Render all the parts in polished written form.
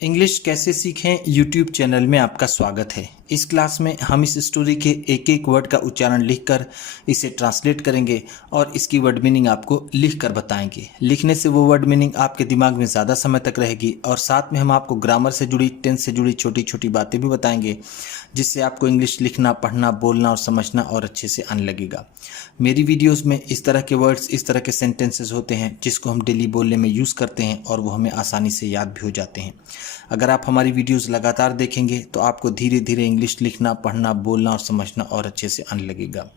English कैसे सीखें YouTube channel में आपका स्वागत है। इस क्लास में हम इस स्टोरी के एक एक वर्ड का उच्चारण लिखकर इसे ट्रांसलेट करेंगे और इसकी वर्ड मीनिंग आपको लिखकर बताएंगे। लिखने से वो वर्ड मीनिंग आपके दिमाग में ज़्यादा समय तक रहेगी और साथ में हम आपको ग्रामर से जुड़ी, टेंस से जुड़ी छोटी छोटी बातें भी बताएंगे, जिससे आपको इंग्लिश लिखना, पढ़ना, बोलना और समझना और अच्छे से आने लगेगा। मेरी वीडियोस में इस तरह के वर्ड्स, इस तरह के सेंटेंसेस होते हैं जिसको हम डेली बोलने में यूज़ करते हैं और वो हमें आसानी से याद भी हो जाते हैं। अगर आप हमारी वीडियोस लगातार देखेंगे तो आपको धीरे धीरे इंग्लिश लिखना, पढ़ना, बोलना और समझना और अच्छे से आने लगेगा।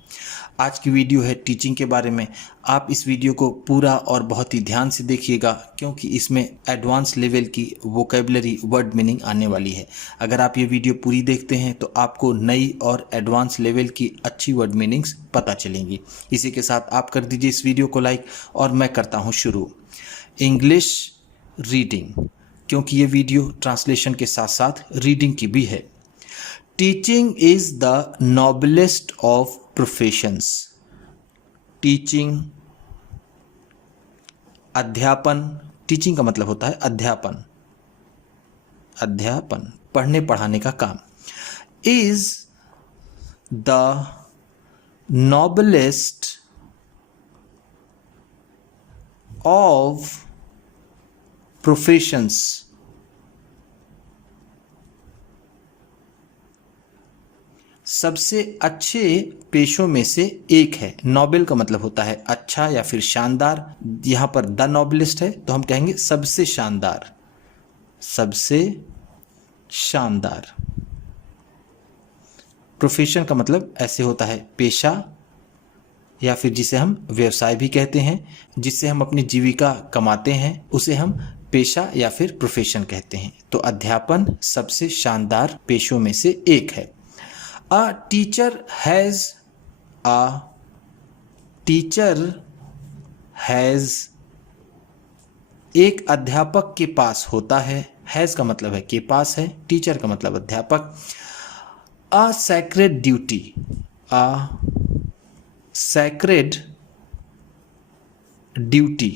आज की वीडियो है टीचिंग के बारे में। आप इस वीडियो को पूरा और बहुत ही ध्यान से देखिएगा क्योंकि इसमें एडवांस लेवल की वोकैबुलरी, वर्ड मीनिंग आने वाली है। अगर आप ये वीडियो पूरी देखते हैं तो आपको नई और एडवांस लेवल की अच्छी वर्ड मीनिंग्स पता चलेंगी। इसी के साथ आप कर दीजिए इस वीडियो को लाइक और मैं करता हूँ शुरू। इंग्लिश रीडिंग, क्योंकि ये वीडियो ट्रांसलेशन के साथ साथ रीडिंग की भी है। Teaching is the noblest of professions. Teaching, अध्यापन। टीचिंग का मतलब होता है अध्यापन, अध्यापन, पढ़ने पढ़ाने का काम। Is the noblest of professions. सबसे अच्छे पेशों में से एक है। नोबेल का मतलब होता है अच्छा या फिर शानदार। यहाँ पर द नोबलिस्ट है तो हम कहेंगे सबसे शानदार, सबसे शानदार। प्रोफेशन का मतलब ऐसे होता है पेशा या फिर जिसे हम व्यवसाय भी कहते हैं, जिससे हम अपनी जीविका कमाते हैं, उसे हम पेशा या फिर प्रोफेशन कहते हैं। तो अध्यापन सबसे शानदार पेशों में से एक है। A teacher has एक अध्यापक के पास होता है। हैज़ का मतलब है के पास है, टीचर का मतलब अध्यापक। A sacred duty, a sacred duty,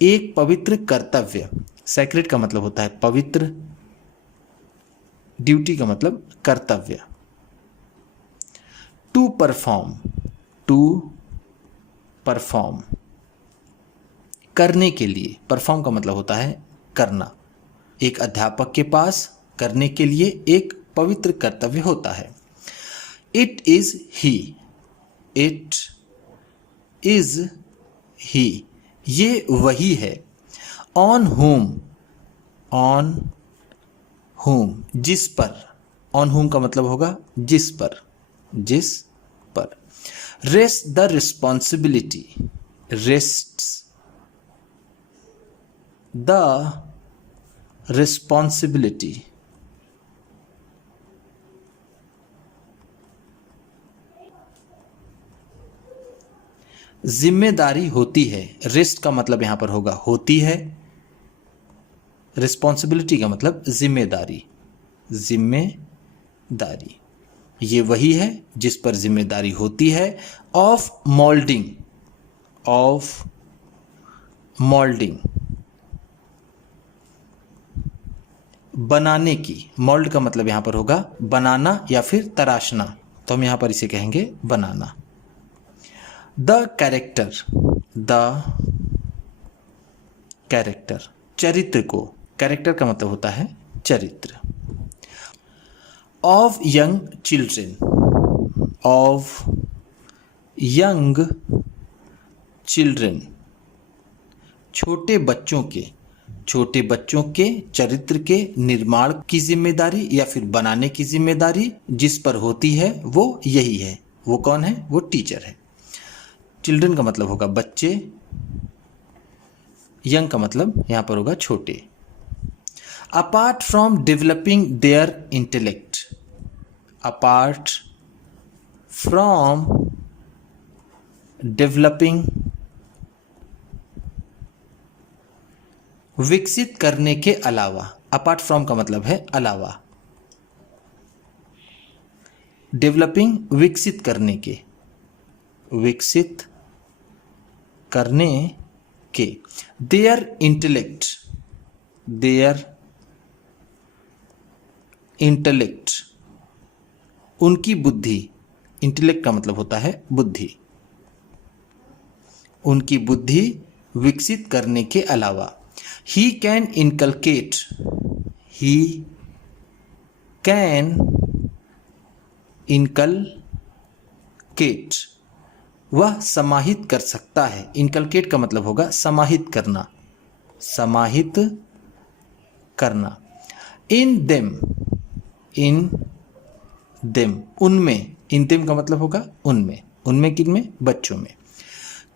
एक पवित्र कर्तव्य। सैक्रेड का मतलब होता है पवित्र, ड्यूटी का मतलब कर्तव्य। टू परफॉर्म, टू परफॉर्म, करने के लिए। परफॉर्म का मतलब होता है करना। एक अध्यापक के पास करने के लिए एक पवित्र कर्तव्य होता है। It is he, it is he, ये वही है। ऑन होम, ऑन होम, जिस पर। ऑन होम का मतलब होगा जिस पर, जिस पर। Rest the responsibility, rest the responsibility, जिम्मेदारी होती है। रेस्ट का मतलब यहां पर होगा होती है, रिस्पॉन्सिबिलिटी का मतलब जिम्मेदारी, जिम्मेदारी। ये वही है जिस पर जिम्मेदारी होती है। ऑफ मोल्डिंग, ऑफ मोल्डिंग, बनाने की। मोल्ड का मतलब यहां पर होगा बनाना या फिर तराशना, तो हम यहां पर इसे कहेंगे बनाना। द कैरेक्टर, द कैरेक्टर, चरित्र को। कैरेक्टर का मतलब होता है चरित्र। Of young children, of young children, छोटे बच्चों के। छोटे बच्चों के चरित्र के निर्माण की जिम्मेदारी या फिर बनाने की जिम्मेदारी जिस पर होती है वो यही है। वो कौन है? वो टीचर है। चिल्ड्रन का मतलब होगा बच्चे, यंग का मतलब यहां पर होगा छोटे। Apart from developing there intellect, apart from developing, विकसित करने के अलावा। अपार्ट फ्रॉम का मतलब है अलावा। डेवलपिंग, विकसित करने के, विकसित करने के। देयर इंटेलेक्ट, देयर इंटेलेक्ट, उनकी बुद्धि, इंटेलेक्ट का मतलब होता है बुद्धि, उनकी बुद्धि विकसित करने के अलावा। He can inculcate, he can inculcate, वह समाहित कर सकता है। इनकलकेट का मतलब होगा समाहित करना, समाहित करना। इन देम, इन देम, उनमें, इन देम का मतलब होगा उनमें, उनमें किन में, बच्चों में।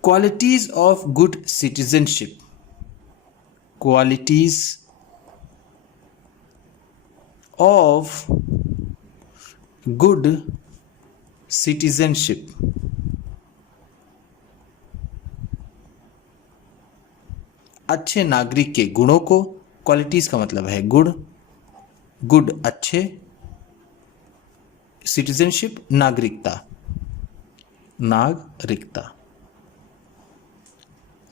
Qualities of good citizenship, qualities of good citizenship, अच्छे नागरिक के गुणों को, क्वालिटीज का मतलब है गुण, गुड अच्छे, सिटीजनशिप नागरिकता, नागरिकता,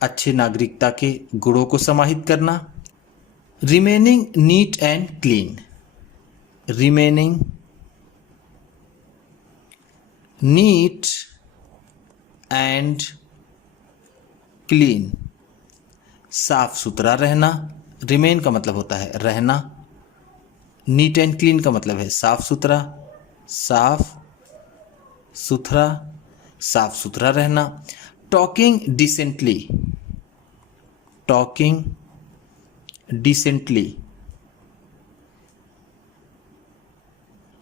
अच्छे नागरिकता के गुणों को समाहित करना। Remaining neat and clean, remaining neat and clean, साफ सुथरा रहना। रिमेन का मतलब होता है रहना, नीट एंड क्लीन का मतलब है साफ सुथरा, साफ सुथरा, साफ सुथरा रहना। टॉकिंग डिसेंटली, टॉकिंग डिसेंटली,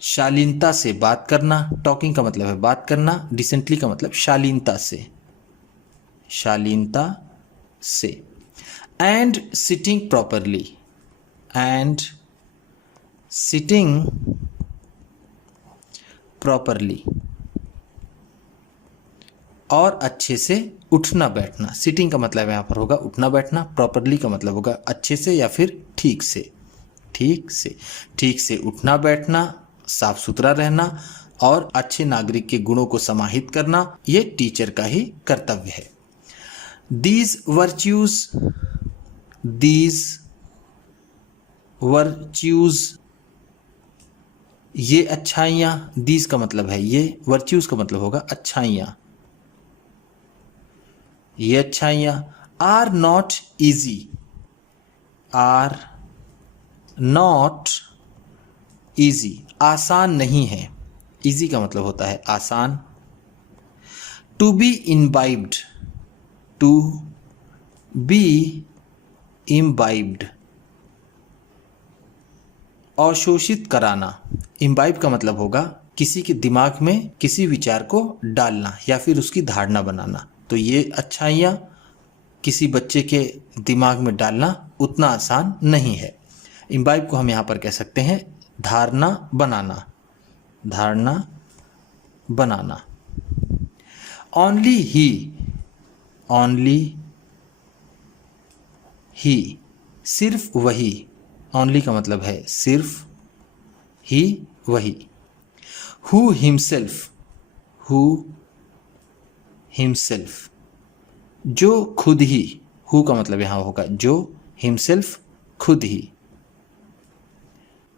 शालीनता से बात करना। टॉकिंग का मतलब है बात करना, डिसेंटली का मतलब शालीनता से, शालीनता से। And sitting properly, and sitting properly, और अच्छे से उठना बैठना। सिटिंग का मतलब यहाँ पर होगा उठना बैठना, प्रॉपरली का मतलब होगा अच्छे से या फिर ठीक से, ठीक से, ठीक से उठना बैठना, साफ सुथरा रहना और अच्छे नागरिक के गुणों को समाहित करना, ये टीचर का ही कर्तव्य है। दीज वर्च्यूज, दीज वर्च्यूज, ये अच्छाइयाँ, दीज का मतलब है ये, वर्च्यूज का मतलब होगा अच्छाइयाँ, ये अच्छाइयाँ। Are not easy, are not easy, आसान नहीं है। ईजी का मतलब होता है आसान। To be imbibed, to be imbibed, अवशोषित कराना। इम्बाइब का मतलब होगा किसी के दिमाग में किसी विचार को डालना या फिर उसकी धारणा बनाना। तो ये अच्छाइयाँ किसी बच्चे के दिमाग में डालना उतना आसान नहीं है। इम्बाइब को हम यहाँ पर कह सकते हैं धारणा बनाना, धारणा बनाना। ओनली ही, ओनली ही, सिर्फ वही। ओनली का मतलब है सिर्फ, ही वही। हु हिमसेल्फ, हु हिमसेल्फ, जो खुद ही। हु का मतलब यहाँ होगा जो, हिमसेल्फ खुद ही,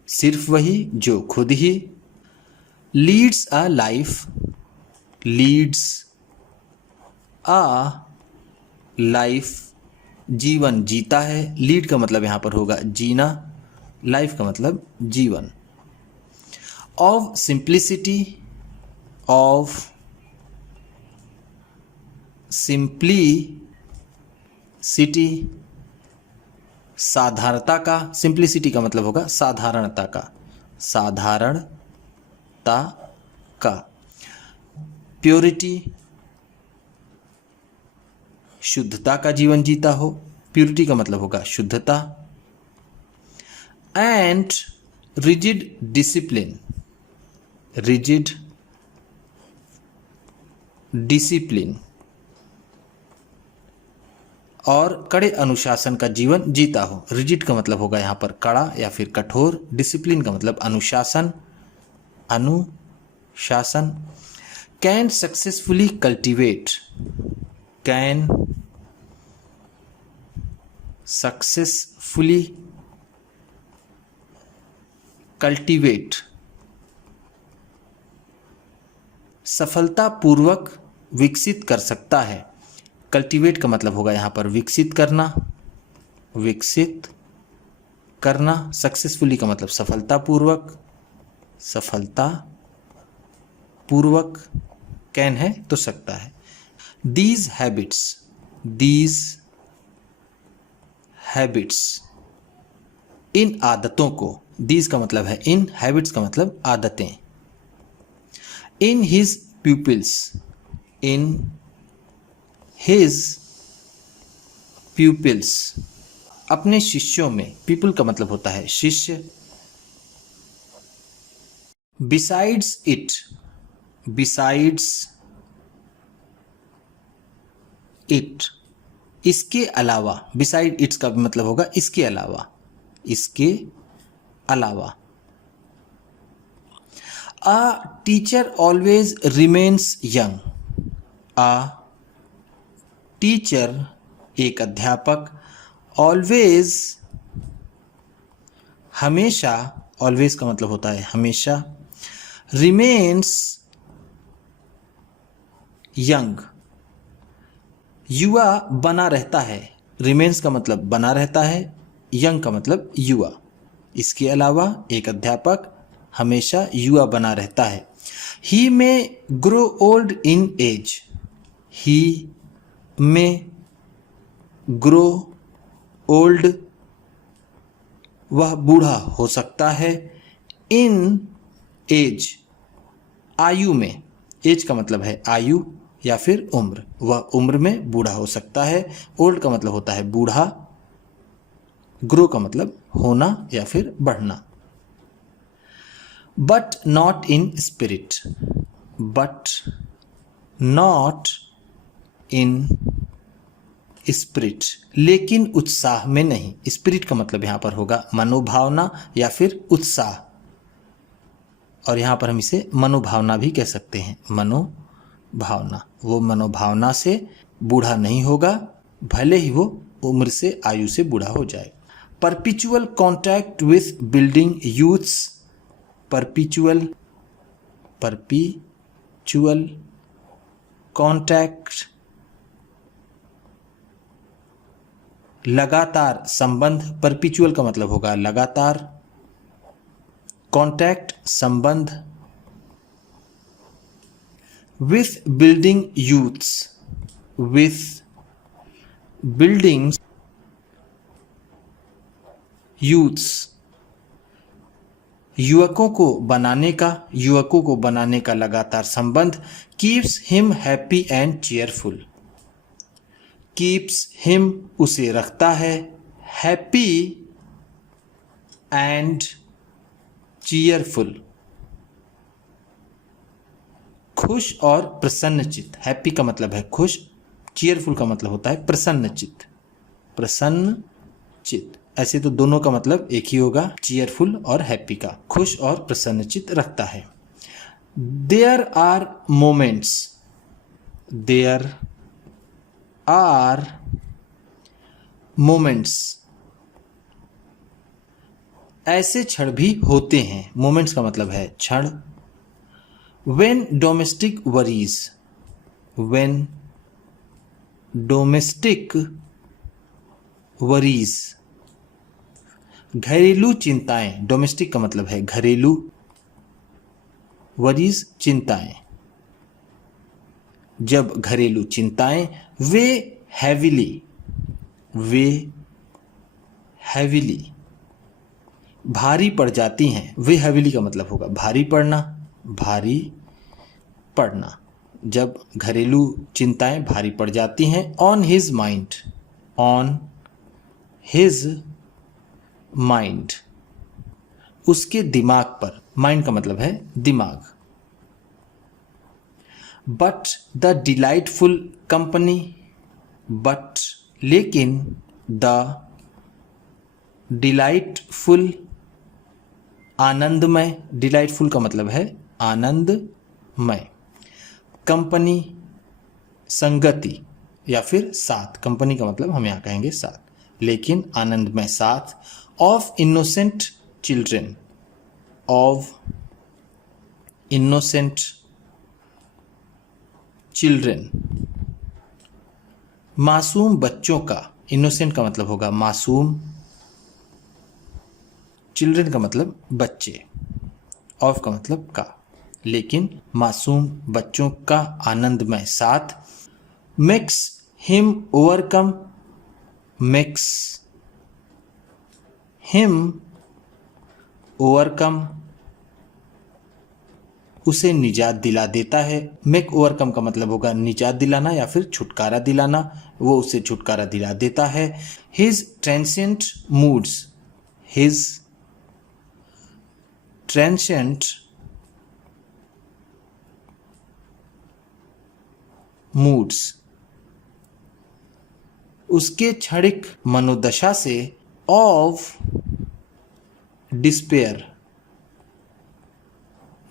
सिर्फ वही जो खुद ही। Leads a life, leads a life, जीवन जीता है। लीड का मतलब यहाँ पर होगा जीना, लाइफ का मतलब जीवन। ऑफ सिंप्लिसिटी, ऑफ सिंप्लिसिटी, साधारणता का। सिंप्लिसिटी का मतलब होगा साधारणता का, साधारणता का। प्योरिटी, शुद्धता का जीवन जीता हो, प्योरिटी का मतलब होगा शुद्धता। And rigid discipline, rigid discipline, और कड़े अनुशासन का जीवन जीता हो। रिजिड का मतलब होगा यहाँ पर कड़ा या फिर कठोर, डिसिप्लिन का मतलब अनुशासन, अनुशासन। Can successfully cultivate, can successfully cultivate, सफलतापूर्वक विकसित कर सकता है। कल्टीवेट का मतलब होगा यहाँ पर विकसित करना, विकसित करना। सक्सेसफुली का मतलब सफलतापूर्वक, सफलतापूर्वक। कैन है तो सकता है। दीज हैबिट्स, इन आदतों को, दीज का मतलब है इन, हैबिट्स का मतलब आदतें। इन हिज प्यूपिल्स, अपने शिष्यों में। पीपल का मतलब होता है शिष्य। बिसाइड्स इट, इसके अलावा। बिसाइड इट्स का भी मतलब होगा इसके अलावा, इसके अलावा। A teacher always remains young. A teacher, एक अध्यापक, always, हमेशा, always का मतलब होता है हमेशा, remains young, युवा बना रहता है। remains का मतलब बना रहता है, young का मतलब युवा। इसके अलावा एक अध्यापक हमेशा युवा बना रहता है। ही में ग्रो ओल्ड इन एज, ही में ग्रो ओल्ड, वह बूढ़ा हो सकता है। इन एज, आयु में। एज का मतलब है आयु या फिर उम्र, वह उम्र में बूढ़ा हो सकता है। ओल्ड का मतलब होता है बूढ़ा। ग्रो का मतलब होना या फिर बढ़ना। But not in spirit, but not in spirit, लेकिन उत्साह में नहीं। स्पिरिट का मतलब यहाँ पर होगा मनोभावना या फिर उत्साह, और यहाँ पर हम इसे मनोभावना भी कह सकते हैं। मनोभावना, वो मनोभावना से बूढ़ा नहीं होगा, भले ही वो उम्र से, आयु से बूढ़ा हो जाए। Perpetual contact with building youths, perpetual contact, लगातार संबंध। परपिचुअल का मतलब होगा लगातार, कॉन्टैक्ट संबंध। With building youths, with building youths, युवकों को बनाने का लगातार संबंध। Keeps him happy and cheerful, keeps him उसे रखता है, हैप्पी एंड चीयरफुल, खुश और प्रसन्नचित। हैप्पी का मतलब है खुश, चीयरफुल का मतलब होता है प्रसन्नचित, प्रसन्नचित। ऐसे तो दोनों का मतलब एक ही होगा, चीयरफुल और हैप्पी का, खुश और प्रसन्नचित रखता है। There are moments, there are moments, ऐसे क्षण भी होते हैं। मोमेंट्स का मतलब है क्षण। When domestic worries, when domestic worries, घरेलू चिंताएं। डोमेस्टिक का मतलब है घरेलू, वरीज चिंताएं। जब घरेलू चिंताएं, वे हैविली भारी पड़ जाती हैं। वे हैविली का मतलब होगा भारी पड़ना, भारी पड़ना। जब घरेलू चिंताएं भारी पड़ जाती हैं। On his mind, on his mind, उसके दिमाग पर। माइंड का मतलब है दिमाग। But the delightful company, but लेकिन, द डिलाइटफुल आनंदमय। डिलाइटफुल का मतलब है आनंदमय। कंपनी संगति या फिर साथ। कंपनी का मतलब हम यहाँ कहेंगे साथ, लेकिन आनंदमय साथ। Of innocent children, of innocent children, मासूम बच्चों का, इनोसेंट का मतलब होगा मासूम, चिल्ड्रेन का मतलब बच्चे, ऑफ का मतलब का, लेकिन मासूम बच्चों का आनंदमय साथ, makes him overcome, makes him overcome, उसे निजात दिला देता है। मेक ओवरकम का मतलब होगा निजात दिलाना या फिर छुटकारा दिलाना, वो उसे छुटकारा दिला देता है। His transient moods, his transient moods, उसके क्षणिक मनोदशा से, ऑफ डिस्पेयर,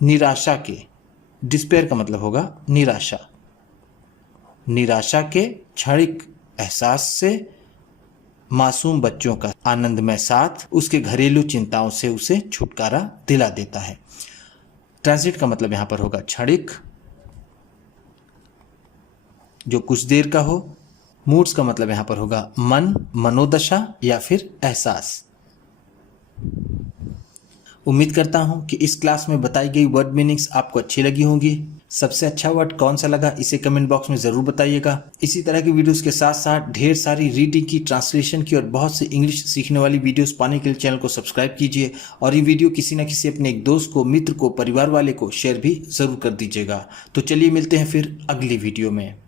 निराशा के, डिस्पेयर का मतलब होगा निराशा, निराशा के क्षणिक एहसास से, मासूम बच्चों का आनंदमय साथ उसके घरेलू चिंताओं से उसे छुटकारा दिला देता है। ट्रांजिट का मतलब यहां पर होगा क्षणिक, जो कुछ देर का हो। मूड्स का मतलब यहां पर होगा मन, मनोदशा या फिर एहसास। उम्मीद करता हूं कि इस क्लास में बताई गई वर्ड मीनिंग्स आपको अच्छी लगी होंगी। सबसे अच्छा वर्ड कौन सा लगा इसे कमेंट बॉक्स में ज़रूर बताइएगा। इसी तरह की वीडियोस के साथ साथ ढेर सारी रीडिंग की, ट्रांसलेशन की और बहुत सी इंग्लिश सीखने वाली वीडियोस पाने के लिए चैनल को सब्सक्राइब कीजिए और ये वीडियो किसी न किसी अपने एक दोस्त को, मित्र को, परिवार वाले को शेयर भी ज़रूर कर दीजिएगा। तो चलिए मिलते हैं फिर अगली वीडियो में।